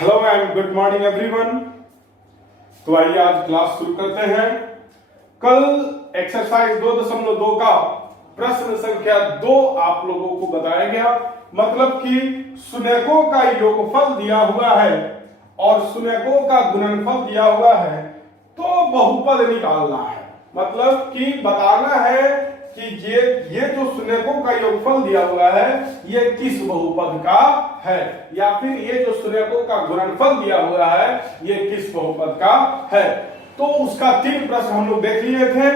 Hello and good morning everyone. तो आइए आज क्लास शुरू करते हैं। कल एक्सरसाइज 2.2 का प्रश्न संख्या 2 आप लोगों को बताया गया, मतलब कि शून्यकों का योगफल दिया हुआ है और शून्यकों का गुणनफल दिया हुआ है, तो बहुपद निकालना है। मतलब कि बताना है कि ये जो शून्यकों का योगफल दिया हुआ है ये किस बहुपद का है, या फिर ये जो शून्यकों का गुणनफल दिया हुआ है ये किस बहुपद का है। तो उसका 3 प्रश्न हम लोग देख लिए थे।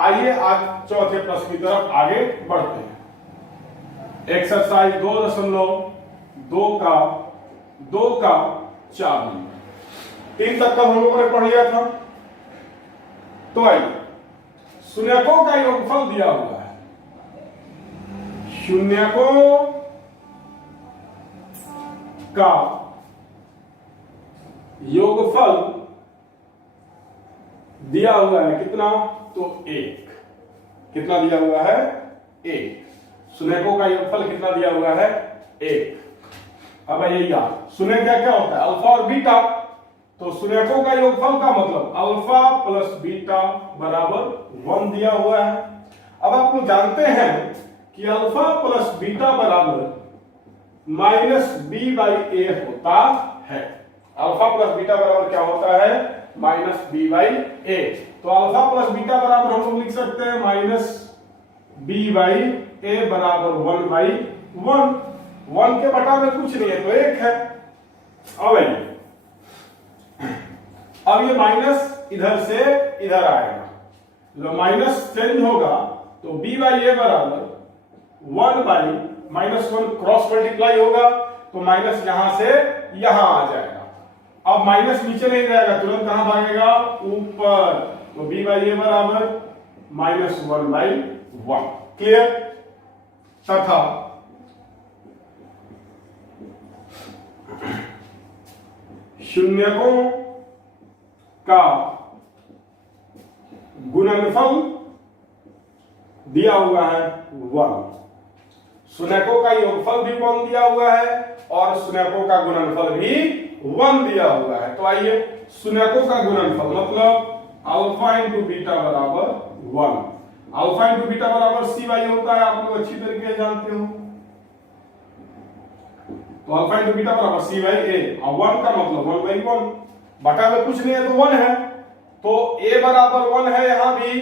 आइए आज चौथे प्रश्न की तरफ आगे बढ़ते हैं। एक्सरसाइज 2.2 का 4 नंबर 3 तक का हम लोगों ने पढ़ लिया था। तो आइए, शून्यकों का योगफल दिया हुआ है। शून्यकों का योगफल दिया हुआ है कितना, तो 1। कितना दिया हुआ है, 1। शून्यकों का योगफल कितना दिया हुआ है, 1। अब ये याद, शून्य क्या क्या होता है, अल्फा और बीटा। तो शून्यकों का योगफल का मतलब अल्फा प्लस बीटा बराबर 1 दिया हुआ है। अब आप लोग जानते हैं कि अल्फा प्लस बीटा बराबर -b/a होता है। अल्फा प्लस बीटा बराबर क्या होता है, -b/a। तो अल्फा प्लस बीटा बराबर हम लोग लिख सकते हैं -b/a बराबर 1/1। 1 के बटा में कुछ नहीं है तो 1 है। अब ये माइनस इधर से इधर आएगा, जो माइनस चेंज होगा तो b/a बराबर 1/-1 क्रॉस मल्टीप्लाई होगा तो माइनस यहां से यहां आ जाएगा। अब माइनस नीचे नहीं रहेगा, तुरंत कहां भागेगा, ऊपर। तो b/a बराबर -1/1। क्लियर। तथा शून्यकों का गुणनफल दिया हुआ है 1। शून्यकों का योगफल भी 1 दिया हुआ है और शून्यकों का गुणनफल भी 1 दिया हुआ है। तो आइए, शून्यकों का गुणनफल मतलब अल्फा इंटू बीटा बराबर 1। अल्फा इंटू बीटा बराबर c/a होता है, आप लोग अच्छी तरीके से जानते हो। तो अल्फा इंटू बीटा बराबर c/a और 1 का मतलब 1/1। बटा में कुछ नहीं है तो 1 है, तो a बराबर 1 है, यहां भी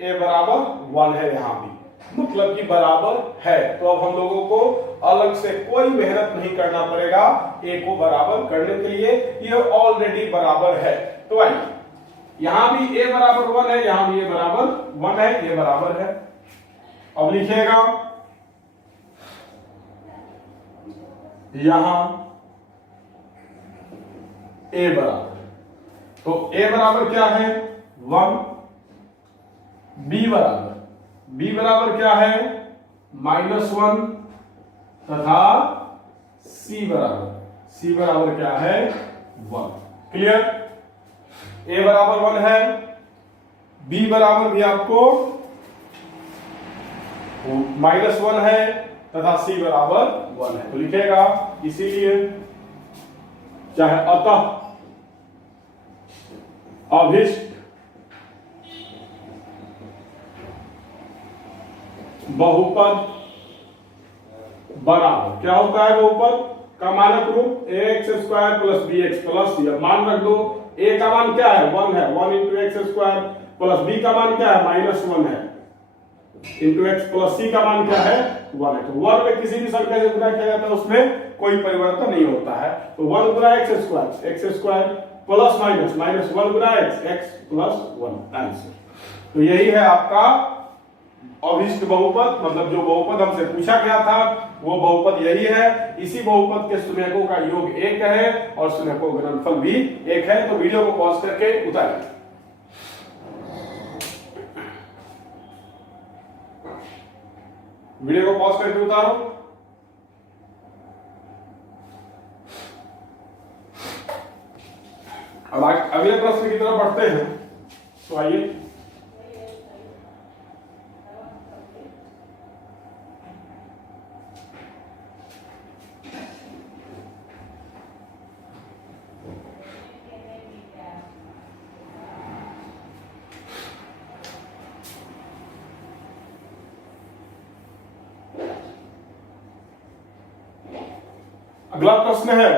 a बराबर 1 है, यहां भी, मतलब कि बराबर है। तो अब हम लोगों को अलग से कोई मेहनत नहीं करना पड़ेगा a को बराबर करने के लिए, ये ऑलरेडी बराबर है। तो आइए, यहां भी a बराबर 1 है, यहां भी a बराबर 1 है, ये बराबर है। अब लिखिएगा यहां a बराबर, तो a बराबर क्या है, 1। b बराबर क्या है, -1 तथा c बराबर क्या है, 1। क्लियर। a बराबर 1 है, b बराबर भी आपको -1 है तथा c बराबर 1 है। तो लिखेगा, इसीलिए चाहे अतः अभिष्ट बहुपद बराबर क्या होता है, बहुपद का मानक रूप ax² प्लस bx प्लस, या मान रख दो, a का मान क्या है, 1 है, 1 इंटू x² प्लस b का मान क्या है, -1 है, इंटू x प्लस c का मान क्या है, 1 है। तो 1 में किसी भी संख्या से गुणा किया जाता है उसमें कोई परिवर्तन नहीं होता है। तो 1 गुना x² प्लस माइनस 1 गुना x प्लस 1 आंसर। तो यही है आपका अभिष्ट बहुपद, मतलब जो बहुपद हमसे पूछा गया था वो बहुपद यही है। इसी बहुपद के शून्यकों का योग 1 है और शून्यकों का गुणनफल भी 1 है। तो वीडियो को पॉज करके उतारिए। वीडियो को पॉज करके उतारो। अब अगले प्रश्न की तरफ बढ़ते हैं। तो आइए, अगला प्रश्न है,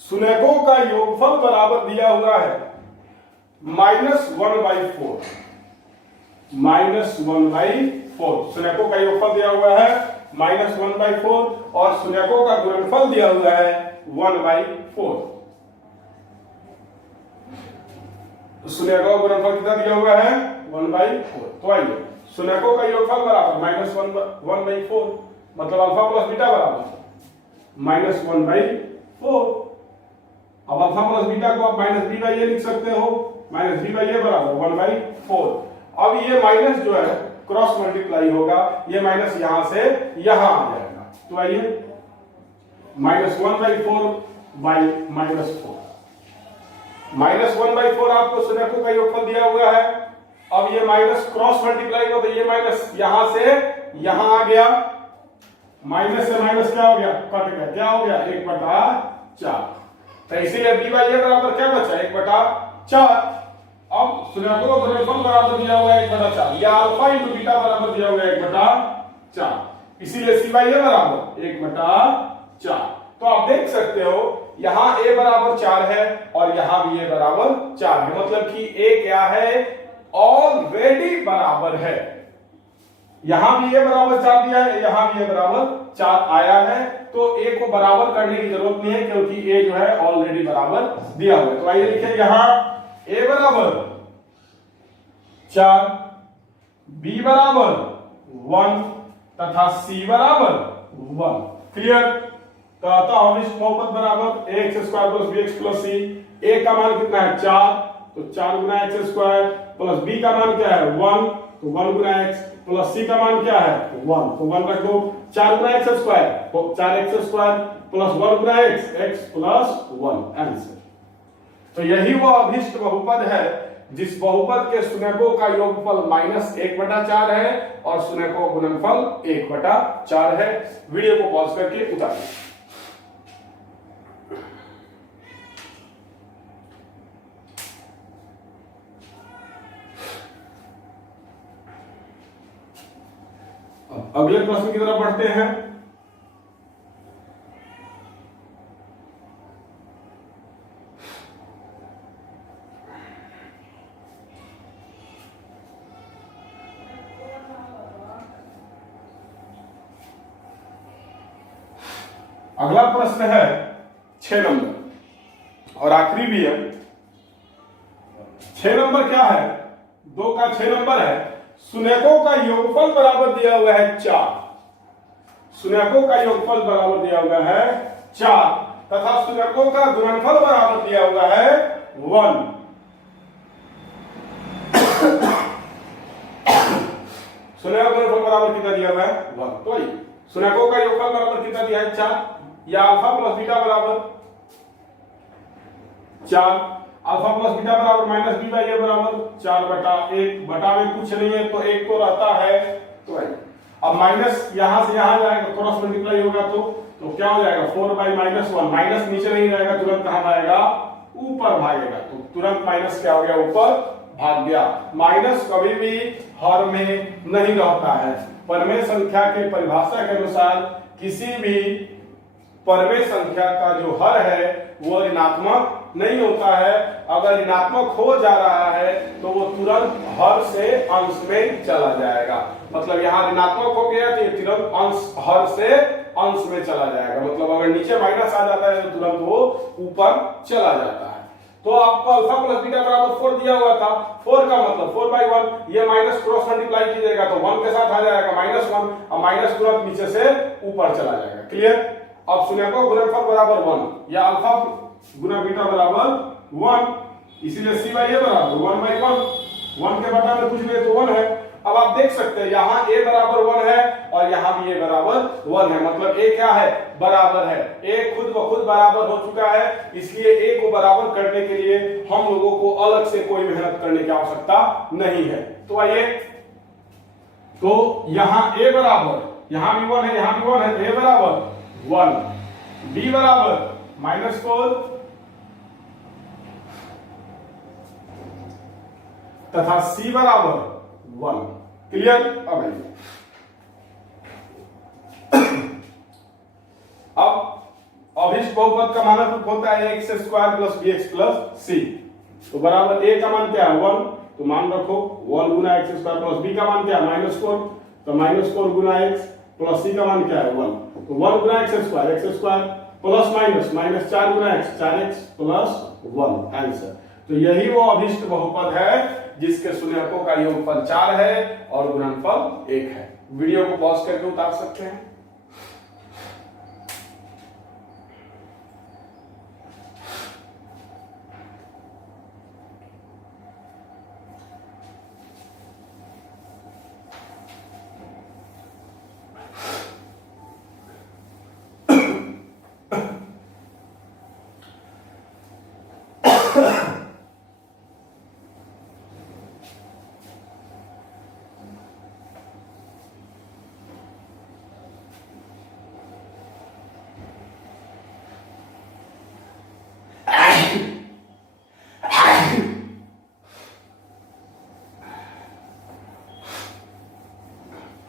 सुनेकों का योगफल बराबर दिया हुआ है -1/4। -1/4 सुनेकों का योगफल दिया हुआ है -1/4 और सुनेकों का गुणनफल दिया हुआ है 1/4। सुनेकों का गुणनफल कितना दिया हुआ है 1/4। तो आइए, सुनेकों का योगफल बराबर -1/4 मतलब अल्फा प्लस बीटा बराबर -1/4। अब अल्फा प्लस बीटा को आप -b/a लिख सकते हो, -b/a बराबर 1/4। अब ये माइनस जो है क्रॉस मल्टीप्लाई होगा, ये माइनस यहां से यहां आ जाएगा। तो आइए, -1/4 बाई -4, -1/4 आपको सुनेकों का योगफल दिया हुआ है। अब ये माइनस क्रॉस मल्टीप्लाई हो तो ये माइनस यहां से यहां आ गया, माइनस से माइनस क्या हो गया, कट गया, क्या हो गया 1/4। तो इसीलिए b/a बराबर क्या बचा 1/4। अब सुनेकों का गुणनफल बराबर दिया हुआ है 1/4, या अल्फा इंटू बीटा बराबर दिया हुआ है 1/4, इसीलिए c/a बराबर 1/4। तो आप देख सकते हो यहां a बराबर 4 है और यहां भी a बराबर 4 है, मतलब कि a क्या है ऑलरेडी बराबर है। यहां भी a बराबर 4 दिया है, यहां भी a बराबर 4 आया है, तो a को बराबर करने की जरूरत नहीं है क्योंकि a जो है ऑलरेडी बराबर दिया हुआ है। तो आइए लिखें यहां a बराबर 4, b बराबर 1 तथा c बराबर 1। क्लियर? तो आता हूं इस बहुपद बराबर ax² + bx + c। a का मान कितना है 4, तो 4 गुना x² प्लस b का मान क्या है 1, तो 1 गुना x प्लस c का मान क्या है 1, तो 1 रख दो। 4 गुना x² तो 4x² प्लस 1 गुना x प्लस 1 आंसर। तो यही वो अभिष्ट बहुपद है जिस बहुपद के सुनेकों का योगफल -1/4 है और सुनेकों का गुणनफल 1/4 है। वीडियो को पॉज करके उतारिए। अगले प्रश्न की तरफ बढ़ते हैं। अगला प्रश्न है 6 नंबर और आखिरी भी है। 6 नंबर क्या है, 2 का 6 नंबर है, सुनेकों का योगफल बराबर दिया हुआ है 4। सुनेकों का योगफल बराबर दिया हुआ है 4 तथा सुनेकों का गुणनफल बराबर दिया हुआ है 1। सुनेकों का गुणनफल बराबर कितना दिया हुआ है 1। तो सुनेकों का योगफल बराबर कितना दिया है 4, या अल्फा प्लस बीटा बराबर 4, अल्फा प्लस बीटा बराबर -b/a बराबर 4/1, बटा में कुछ नहीं है तो 1 तो रहता है। तो अब माइनस यहां से यहां जाएगा, क्रॉस मल्टीप्लाई होगा तो क्या हो जाएगा 4/-1, माइनस नीचे नहीं रहेगा, तुरंत कहां जाएगा ऊपर भागेगा, तो तुरंत माइनस क्या हो गया ऊपर भाग गया। माइनस कभी भी हर में नहीं रहता है। परमेय संख्या के परिभाषा के अनुसार किसी भी परमेय संख्या का जो हर है वो ऋणात्मक नहीं होता है। अगर ऋणात्मक हो जा रहा है तो वो तुरंत हर से अंश में चला जाएगा, मतलब यहाँ ऋणात्मक हो गया तो ये तुरंत अंश हर से अंश में चला जाएगा, मतलब अगर नीचे माइनस आ जाता है तो तुरंत वो ऊपर चला जाता है। तो आपको अल्फा प्लस बीटा बराबर 4 दिया हुआ था, 4 का मतलब 4/1, ये माइनस क्रॉस मल्टीप्लाई कीजिएगा तो 1 के साथ आ जाएगा -1 और माइनस तुरंत नीचे से ऊपर चला जाएगा। क्लियर? अब सुनेकों गुणनफल बराबर 1 या अल्फा गुना बीटा बराबर 1, इसीलिए c/a बराबर 1/1, 1 के बटा में कुछ नहीं तो 1 है। अब आप देख सकते हैं यहाँ a बराबर 1 है और यहाँ भी a बराबर 1 है, मतलब a क्या है बराबर है, a खुद ब खुद बराबर हो चुका है, इसलिए a को बराबर करने के लिए हम लोगों को अलग से कोई मेहनत करने की आवश्यकता नहीं है। तो आइए, तो यहाँ a बराबर, यहाँ भी 1 है, यहाँ भी 1 है, तो a बराबर 1, b बराबर -4 तथा c बराबर 1। क्लियर? अब अभिष्ट बहुपद का मानक रूप होता है x square plus b x plus c. तो बराबर ए का मान क्या है 1, तो मान रखो 1 गुना एक्स स्क्वायर प्लस बी का मान क्या है -4, तो -4 गुना एक्स प्लस सी का मान क्या है 1, तो 1 गुना एक्स स्क्वायर प्लस माइनस 4 गुना एक्स 4x प्लस 1 आंसर। तो यही वो अभिष्ट बहुपद है जिसके शून्यकों का योगफल 4 है और गुणनफल 1 है। वीडियो को पॉज करके उतार सकते हैं।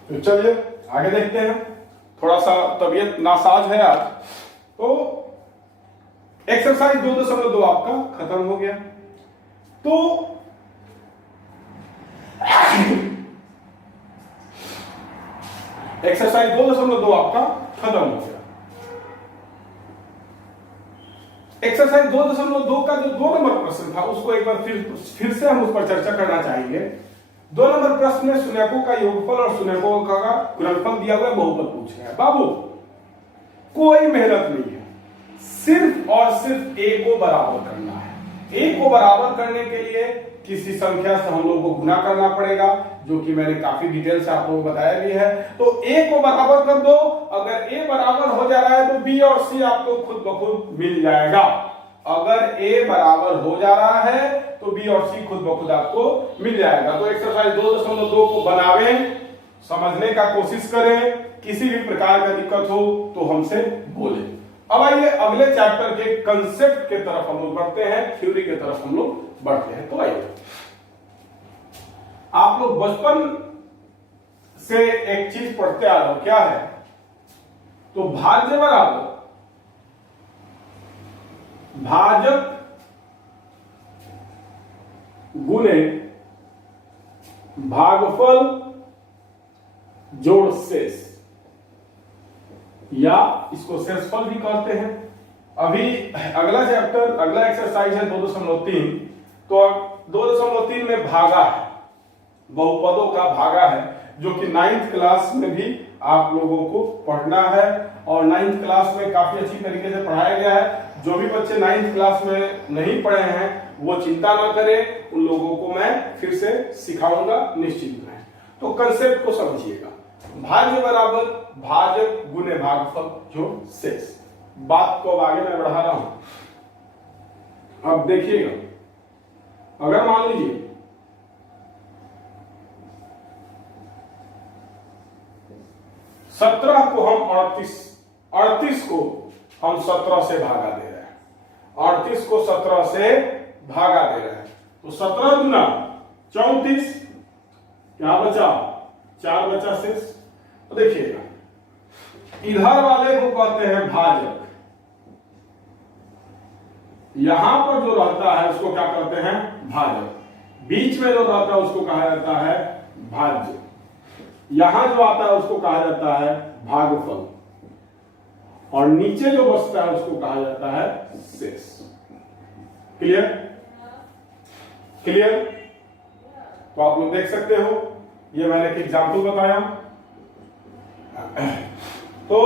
तो चलिए आगे देखते हैं। थोड़ा सा तबीयत नासाज है आज, तो एक्सरसाइज 2.2 आपका खत्म हो गया। तो एक्सरसाइज 2.2 आपका खत्म हो गया। एक्सरसाइज 2.2 का जो 2 नंबर प्रश्न था उसको एक बार फिर से हम उस पर चर्चा करना चाहेंगे। 2 नंबर प्रश्न में शून्यकों का योगफल और शून्यकों का गुणनफल दिया हुआ बहुपद पूछ रहा है। बाबू कोई मेहनत नहीं है, सिर्फ और सिर्फ a को बराबर करना है। a को बराबर करने के लिए किसी संख्या से हम लोग को गुना करना पड़ेगा, जो कि मैंने काफी डिटेल से आप लोगों को बताया भी है। तो a को बराबर कर दो, अगर a बराबर हो जा रहा है तो b और c आपको खुद ब खुद मिल जाएगा। अगर a बराबर हो जा रहा है तो b और c खुद ब खुद आपको मिल जाएगा। तो एक्सरसाइज 2.2 को बनावें, समझने का कोशिश करें। किसी भी प्रकार का दिक्कत हो तो हमसे बोलें। अब आइए अगले चैप्टर के कंसेप्ट के तरफ हम लोग बढ़ते हैं, थ्योरी के तरफ हम लोग बढ़ते हैं। तो आइए, आप लोग बचपन से एक चीज पढ़ते आ रहे हो, क्या है? तो भाज्य बराबर भाजक गुने भागफल जोड़ शेष, या इसको शेषफल भी कहते हैं। अभी अगला चैप्टर, अगला एक्सरसाइज है 2.3। तो 2.3 में भागा है, बहुपदों का भागा है, जो कि 9th क्लास में भी आप लोगों को पढ़ना है और 9th क्लास में काफी अच्छी तरीके से पढ़ाया गया है। जो भी बच्चे 9th क्लास में नहीं पढ़े हैं वो चिंता ना करें, उन लोगों को मैं फिर से सिखाऊंगा, निश्चित रहें। तो कंसेप्ट को समझिएगा। भाज्य बराबर भाजक गुने भागफल जोड़ शेष। बात को अब आगे मैं बढ़ा रहा हूं। अब देखिएगा, अगर मान लीजिए 17 को हम 38 को हम 17 से भागा दे रहे हैं, 38 को 17 से भागा दे रहे हैं। तो 17 गुना 34, क्या बचा? 4 बचा शेष। तो देखिएगा, इधर वाले को कहते हैं भाजक, यहां पर जो रहता है उसको क्या कहते हैं? भाजक। बीच में जो रहता है उसको कहा जाता है भाज्य। यहां जो आता है उसको कहा जाता है भागफल, और नीचे जो बचता है उसको कहा जाता है शेष। क्लियर? क्लियर? तो आप लोग देख सकते हो, ये मैंने एक एग्जाम्पल बताया। तो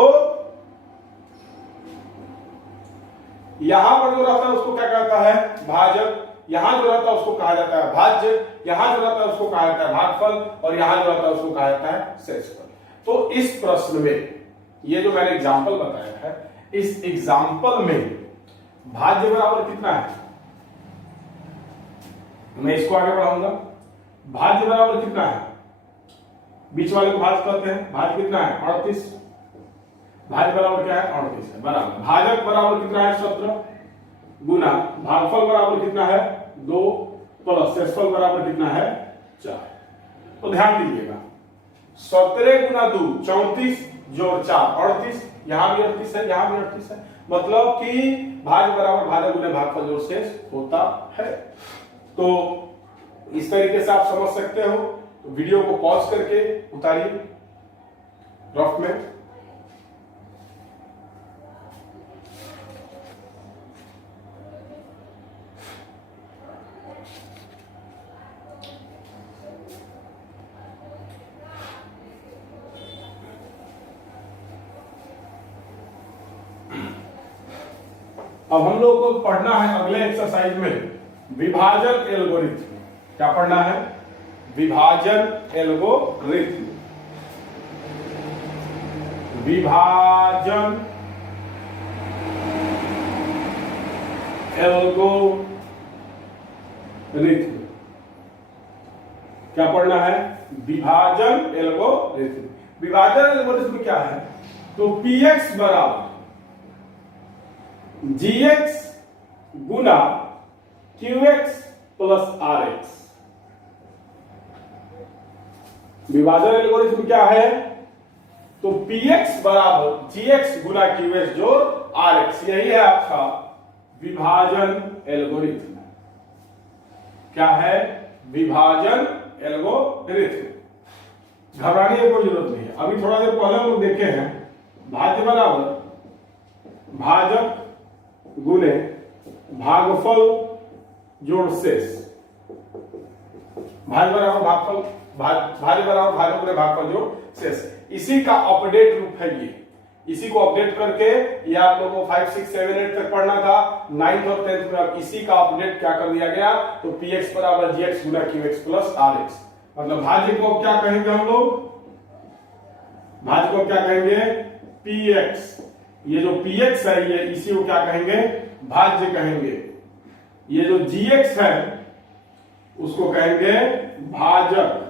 यहां पर जो रहता है उसको क्या कहता है? भाजक। यहां जो रहता है उसको कहा जाता है भाज्य, यहां जो रहता है उसको कहा जाता है भागफल, और यहां जो रहता है उसको कहा जाता है शेषफल। तो इस प्रश्न में ये जो मैंने एग्जाम्पल बताया है, इस एग्जाम्पल में भाज्य बराबर कितना है? मैं इसको आगे बढ़ाऊंगा। भाज्य बराबर कितना है? बीच वाले को भाज्य कहते हैं। भाज्य कितना है? 38। भाज्य बराबर क्या है? 38 है। बराबर भाजक बराबर कितना है? 17 गुना भागफल बराबर कितना है? 2 प्लस शेषफल बराबर कितना है? 4। तो ध्यान दीजिएगा, 17 गुना 2 34 जोड़ 4 38, यहां भी 38 है, यहां भी 38 है। मतलब कि भाज्य बराबर भाजक गुने भागफल जोड़ शेष होता है। तो इस तरीके से आप समझ सकते हो। तो वीडियो को पॉज करके उतारिए रफ में। अब हम लोग को पढ़ना है अगले एक्सरसाइज में विभाजन एल्गोरिथम। क्या पढ़ना है? विभाजन एल्गोरिथम। विभाजन एल्गोरिथम क्या पढ़ना है? विभाजन एल्गोरिथम। विभाजन एल्गोरिथम क्या है? तो px बराबर gx गुना qx प्लस rx। विभाजन एल्गोरिथम क्या है? तो px बराबर gx गुना qx जोड़ rx, यही है आपका विभाजन एल्गोरिथम। क्या है? विभाजन एल्गोरिथम। घबराने की कोई जरूरत नहीं है। अभी थोड़ा देर पहले हम लोग देखे हैं भाज्य बराबर भाजक गुने भागफल जोड़ शेष। भाज्य बराबर भागफल भाज्य बराबर भाजक गुने भागफल जोड़ शेष। इसी का अपडेट रूप है ये। इसी को अपडेट करके ये आप लोगों को 5, 6, 7, 8 तक पढ़ना था। 9th और 10th में अब इसी का अपडेट क्या कर दिया गया? तो px बराबर gx गुना qx प्लस rx। मतलब भाज्य को अब क्या कहेंगे हम लोग? भाज्य को क्या कहेंगे? px। ये जो px है ये इसी को क्या कहेंगे? भाज्य कहेंगे। ये जो gx है उसको कहेंगे भाजक।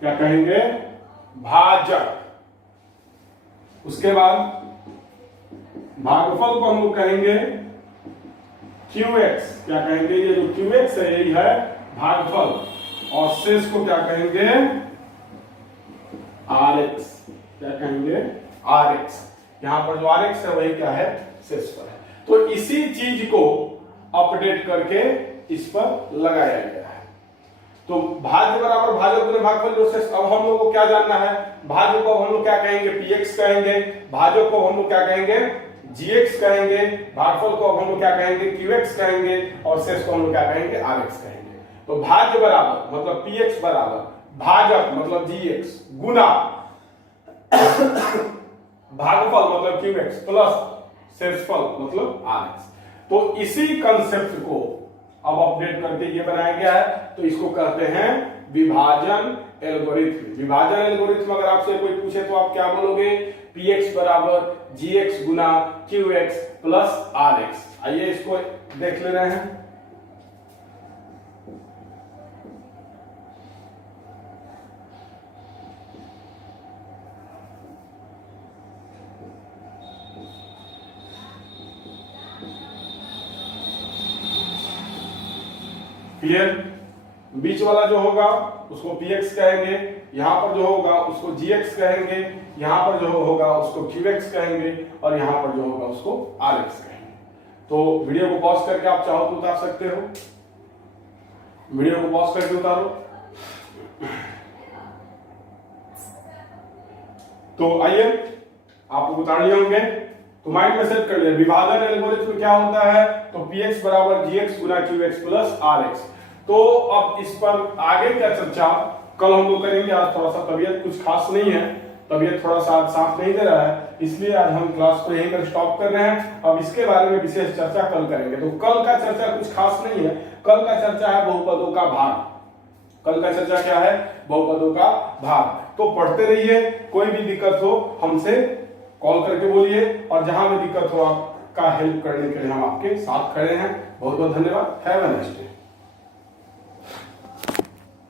क्या कहेंगे? भाजक। उसके बाद भागफल को हम लोग कहेंगे qx। क्या कहेंगे? ये जो qx है यही है भागफल। और शेष को क्या कहेंगे? rx। क्या कहेंगे? rx। यहां पर जो rx है वही क्या है? शेषफल है। तो इसी चीज को अपडेट करके इस पर लगाया गया है। तो भाज्य बराबर भाजक गुने भागफल जोड़ शेष। अब हम लोग को क्या जानना है? भाज्य को हम लोग क्या कहेंगे? px कहेंगे। भाजक को हम लोग क्या कहेंगे? gx कहेंगे। भागफल को हम लोग क्या कहेंगे? qx कहेंगे। और शेष को हम लोग क्या कहेंगे? rx कहेंगे। तो भाज्य बराबर मतलब px बराबर भाजक मतलब gx गुना भागफल मतलब qx प्लस शेषफल मतलब rx। तो इसी कंसेप्ट को अब अपडेट करके ये बनाया गया है। तो इसको कहते हैं विभाजन एल्गोरिथम। विभाजन एल्गोरिथम अगर आपसे कोई पूछे तो आप क्या बोलोगे? px बराबर gx गुना qx प्लस rx। आइए इसको देख ले रहे हैं। क्लियर? बीच वाला जो होगा उसको px कहेंगे, यहां पर जो होगा उसको gx कहेंगे, यहां पर जो होगा उसको qx कहेंगे और यहां पर जो होगा उसको rx कहेंगे। तो वीडियो को पॉज करके आप चाहो तो उतार सकते हो। वीडियो को पॉज करके उतारो। तो आइए आप उतार लिए होंगे तो माइंड में सेट कर लिया। विभाजन एल्गोरिथम क्या होता है? तो px बराबर gx गुना qx प्लस rx। तो अब इस पर आगे क्या चर्चा कल हम लोग करेंगे। आज थोड़ा सा तबीयत कुछ खास नहीं है, तबीयत थोड़ा सा साथ नहीं दे रहा है, इसलिए आज हम क्लास को यहीं पर स्टॉप कर रहे हैं। अब इसके बारे में विशेष चर्चा कल करेंगे। तो कल का चर्चा कुछ खास नहीं है। कल का चर्चा है बहुपदों का भाग। कल का चर्चा क्या है? बहुपदों का भाग। तो पढ़ते रहिए। कोई भी दिक्कत हो हमसे कॉल करके बोलिए और जहां भी दिक्कत हो आपका हेल्प करने के लिए हम आपके साथ खड़े हैं। बहुत बहुत धन्यवाद। Have a nice day.